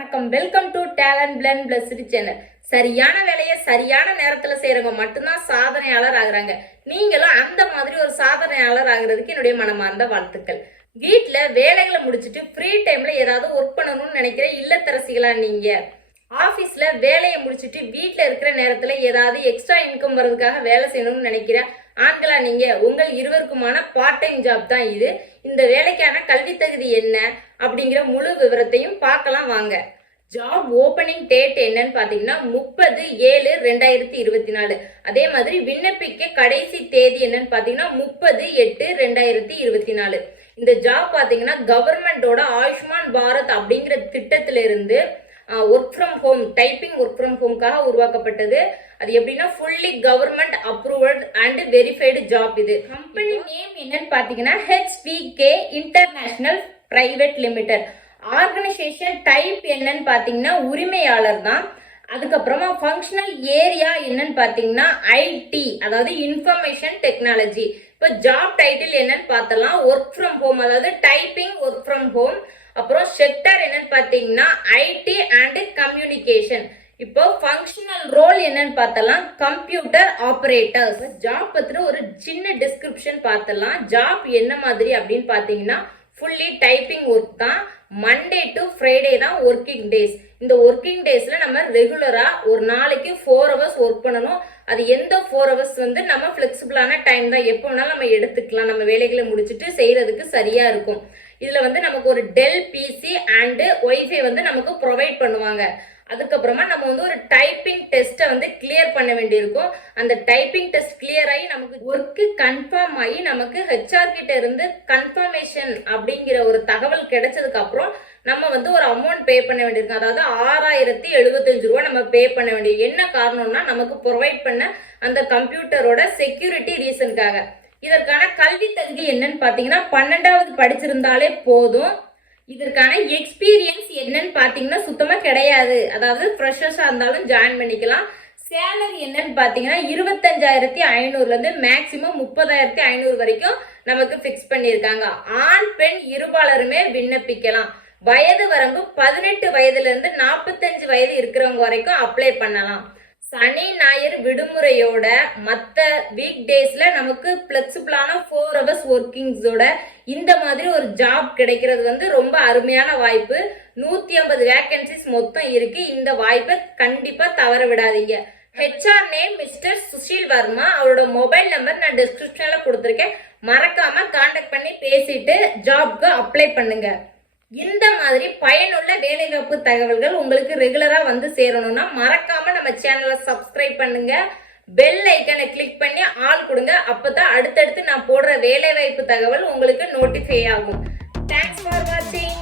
வணக்கம். Welcome to talent blend blessed channel. சரியான வேலையை சரியான நேரத்துல செய்யறவங்க மட்டும்தான் சாதனையாளர் ஆகுறாங்க. நீங்களும் அந்த மாதிரி ஒரு சாதனையாளர் ஆகுறதுக்கு என்னுடைய மனமார்ந்த வாழ்த்துக்கள். வீட்டுல வேலைகளை முடிச்சுட்டு ஃப்ரீ டைம்ல ஏதாவது ஒர்க் பண்ணணும்னு நினைக்கிற இல்லத்தரசிகளா நீங்க? ஆபீஸ்ல வேலையை முடிச்சுட்டு வீட்டுல இருக்கிற நேரத்துல ஏதாவது எக்ஸ்ட்ரா இன்கம் வர்றதுக்காக வேலை செய்யணும்னு நினைக்கிற ஆண்களா நீங்க? உங்கள் இருவருக்குமான பார்ட் டைம் ஜாப் தான் இது. இந்த வேலைக்கான கல்வி தகுதி என்ன அப்படிங்கிற முழு விவரத்தையும் பார்க்கலாம் வாங்க. ஜாப் ஓபனிங் டேட் என்னன்னு பாத்தீங்கன்னா 30/7/2024. அதே மாதிரி விண்ணப்பிக்க கடைசி தேதி என்னன்னு பாத்தீங்கன்னா 30/8/2024. இந்த ஜாப் பாத்தீங்கன்னா கவர்மெண்டோட ஆயுஷ்மான் பாரத் அப்படிங்கிற திட்டத்தில இருந்து work from home, typing work from ஹோம்காக உருவாக்கப்பட்டது. அது எப்படின்னா fully government approved and verified job. இது கம்பெனி நேம் என்னன்னு பாத்தீங்கன்னா HVK international private limited. Organisation type என்னன்னு பாத்தீங்கன்னா உரிமையாளர் தான். அதுக்கப்புறமா ஃபங்க்ஷனல் ஏரியா என்னன்னு பாத்தீங்கன்னா IT, அதாவது இன்ஃபர்மேஷன் டெக்னாலஜி. இப்போ ஜாப் டைட்டில் என்னன்னு பார்த்தலாம். ஒர்க் ஃப்ரம் ஹோம், அதாவது டைப்பிங் ஒர்க் ஃப்ரம் ஹோம். அப்புறம் செக்டர் என்னன்னு பாத்தீங்கன்னா IT அண்ட் கம்யூனிகேஷன். இப்போ ஃபங்க்ஷனல் ரோல் என்னன்னு பார்த்தலாம். Computer operators. ஜாப் பத்தின ஒரு சின்ன டிஸ்கிரிப்ஷன் பார்த்தலாம். ஜாப் என்ன மாதிரி அப்படின்னு பாத்தீங்கன்னா ஃபுல்லி டைப்பிங் ஒர்க் தான். மண்டே டு ஃப்ரைடே தான் ஒர்க்கிங் டேஸ். இந்த ஒர்க்கிங் டேஸ்ல நம்ம ரெகுலரா ஒரு நாளைக்கு 4 hours ஒர்க் பண்ணணும். அது எந்த 4 hours வந்து நம்ம ஃபிளெக்சிபிளான டைம் தான், எப்போ வேணாலும் நம்ம எடுத்துக்கலாம். நம்ம வேலைகளை முடிச்சுட்டு செய்யறதுக்கு சரியா இருக்கும். இதுல வந்து நமக்கு ஒரு டெல் PC அண்ட் ஒய்ஃபை வந்து நமக்கு ப்ரொவைட் பண்ணுவாங்க. அதுக்கப்புறமா நம்ம வந்து ஒரு டைப்பிங் டெஸ்ட்டை வந்து கிளியர் பண்ண வேண்டியிருக்கும். அந்த டைப்பிங் டெஸ்ட் கிளியர் ஆகி நமக்கு ஒர்க்கு கன்ஃபார்ம் ஆகி நமக்கு HR கிட்ட இருந்து கன்ஃபர்மேஷன் அப்படிங்கிற ஒரு தகவல் கிடைச்சதுக்கு அப்புறம் நம்ம வந்து ஒரு அமௌண்ட் பே பண்ண வேண்டியிருக்கும். அதாவது 6075 ரூபா நம்ம பே பண்ண வேண்டியது. என்ன காரணம்னா நமக்கு ப்ரொவைட் பண்ண அந்த கம்ப்யூட்டரோட செக்யூரிட்டி ரீசனுக்காக. இதற்கான கல்வி தகுதி என்னன்னு பாத்தீங்கன்னா 12வது படிச்சிருந்தாலே போதும். இதற்கான எக்ஸ்பீரியன்ஸ் என்னன்னு பாத்தீங்கன்னா சுத்தமா கிடையாது. அதாவது ஃப்ரெஷர்ஸா இருந்தாலும் ஜாயின் பண்ணிக்கலாம். சேலரி என்னன்னு பாத்தீங்கன்னா 25,500 இருந்து மேக்சிமம் 30,500 வரைக்கும் நமக்கு பிக்ஸ் பண்ணிருக்காங்க. ஆண் பெண் இருபாலருமே விண்ணப்பிக்கலாம். வயது வரம்பு 18 வயதுல இருந்து 45 வயது இருக்கிறவங்க வரைக்கும் அப்ளை பண்ணலாம். சனி ஞாயிறு விடுமுறையோட மற்ற வீக் டேஸ்ல நமக்கு பிளெக்சிபிளான 4 hours ஒர்க்கிங்ஸோட இந்த மாதிரி ஒரு ஜாப் கிடைக்கிறது வந்து ரொம்ப அருமையான வாய்ப்பு. 150 வேகன்சிஸ் மொத்தம் இருக்கு. இந்த வாய்ப்பை கண்டிப்பா தவற விடாதீங்க. HR name mister Sushil Varma. அவரோட மொபைல் நம்பர் நான் டிஸ்கிரிப்ஷன்ல கொடுத்துருக்கேன். மறக்காம கான்டாக்ட் பண்ணி பேசிட்டு ஜாப்க்கு அப்ளை பண்ணுங்க. இந்த மாதிரி பயனுள்ள வேலைவாய்ப்பு தகவல்கள் உங்களுக்கு ரெகுலரா வந்து சேரணும்னா மறக்காம நம்ம சேனலை சப்ஸ்கிரைப் பண்ணுங்க. பெல் ஐக்கனை கிளிக் பண்ணி ஆல் கொடுங்க. அப்பதான் அடுத்தடுத்து நான் போடுற வேலைவாய்ப்பு தகவல் உங்களுக்கு நோட்டிஃபை ஆகும். தேங்க்ஸ் ஃபார் வாட்சிங்.